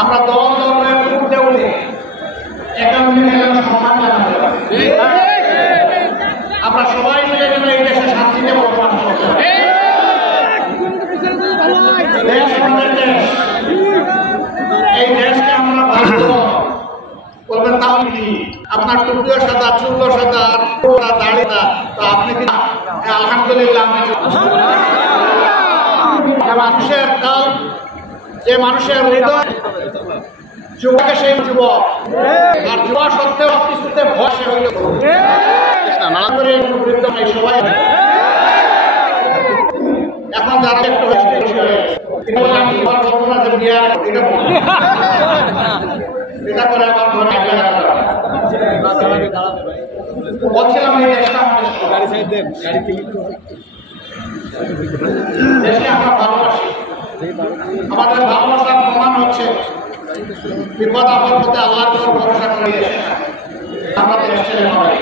আমরা দল দলের উঠতে উঠে সম্মান জানাতে পারি। আমরা সবাই মিলে যেন এই দেশে শান্তিতে বসবাস করতে পারি। দেশ আমাদের দেশ, এই দেশকে আমরা ভালো বলবেন তাহলে কি আপনার টুপিও সাদা, চুলও সাদা, দাড়ি না, তো আপনি কি আলহামদুলিল্লাহ মানুষের কাল, যে মানুষের হৃদয় যুবকে সেই যুবক, আর যুবা সত্ত্বেও কিছুতে ভয় সে হইল বৃদ্ধ নেই সবাই। এখন যারা একটু এটা করে আমার ঘরে বলছিলাম এই দেশটা দেশকে আমরা ভালোবাসি। আমাদের ভালোবাসার প্রমাণ হচ্ছে বিপদ আপদ হতে আল্লাহর উপর ভরসা করে আমরা দেশ ছেড়ে পাই।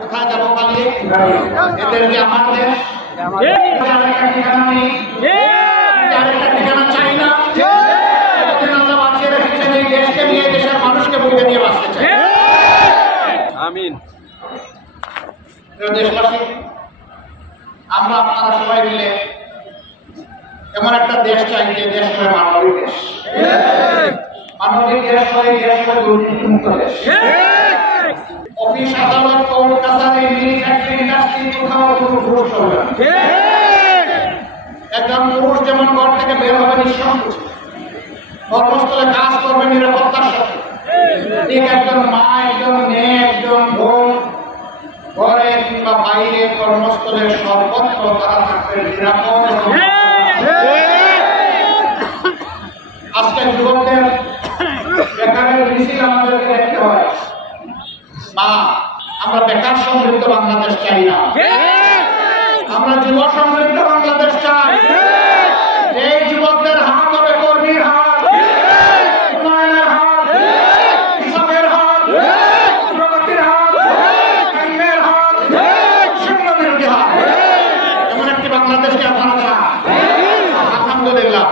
কোথায় যাবো পালিয়ে? এদের যে আমার দেশ, আরেকটা ঠিকানা নেই, আরেকটা ঠিকানা চাই না। আল্লাহ বাঁচিয়ে রেখেছেন এই দেশকে নিয়ে, দেশের মানুষকে বুঝে নিয়ে বাঁচতে চাই। আমিন। দেশবাসী, আমরা আপনারা সবাই মিলে এমন একটা দেশ চাই যে দেশ হবে মানবিক দেশ। মানবিক দেশ হয়, দেশ হবে দুর্নীতিমুক্ত দেশ। অফিস, আদালত, কোর্ট কাছারি, মিল, ফ্যাক্টরি, ইন্ডাস্ট্রি কোথাও কোনো ঘুষ চলবে না। একজন পুরুষ যেমন ঘর থেকে বের হবে নিঃসংকোচে, কর্মস্থলে কাজ করবে নিরাপত্তার সাথে, ঠিক একজন মা, একজন মেয়ে, একজন বোন ঘরে কিংবা বাইরে কর্মস্থলের সর্বত্র তারা থাকবে নিরাপদ। আজকে যুবকদের বেকারের মিছিল আমাদেরকে দেখতে হয়। মা, আমরা বেকার সমৃদ্ধ বাংলাদেশ চাই না, আমরা যুব সমৃদ্ধ বাংলাদেশ চাই। এই যুবকদের হাত হবে কর্মীর হাত, উন্নয়নের হাত, কৃষকের হাত, প্রগতির হাত, আইনের হাত, শূন্য বিরোধী হাত। এমন একটি বাংলাদেশকে আপনারা চান? আলহামদুলিল্লাহ।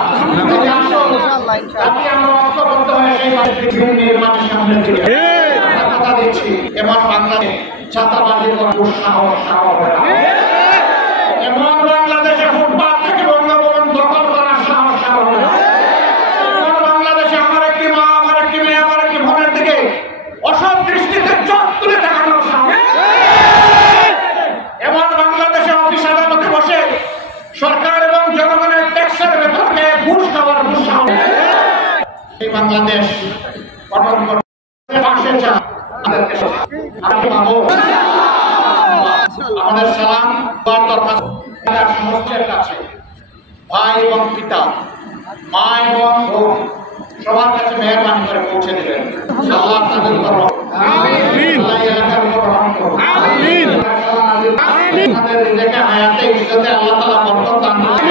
তাকে আমরা ঐক্যবদ্ধ হয়ে সেই নির্মাণের সামনে দিকে কথা দিচ্ছি। এমন বাংলাদেশ ছাতাবাজি করার দুঃসাহস হবে না। এমন বাংলাদেশে ফুটপাত থেকে বঙ্গভবন দখল করার সাহস হবে না। এমন বাংলাদেশে আমার একটি মা, আমার একটি মেয়ে, আমার একটি বোনের দিকে অসৎ দৃষ্টিতে চোখ তুলে দেখানোর সাহস। এমন বাংলাদেশে অফিস আদালতে বসে সরকার এবং জনগণের ট্যাক্সের বেতনকে ঘুষ খাওয়ার দুঃসাহস। এই বাংলাদেশ গঠন করতে পাশে চান আমাদের সালাম সমস্যার কাছে, ভাই এবং পিতা, মা এবং বোন সবার কাছে মেহরবানি করে পৌঁছে দেবেন। আল্লাহ তাদের উপর আল্লাহ এলাকার উপর রহম করুন। আমাদের নিজেকে হায়াতে ইজ্জতে আল্লাহ তাআলা বরকত দান করুন।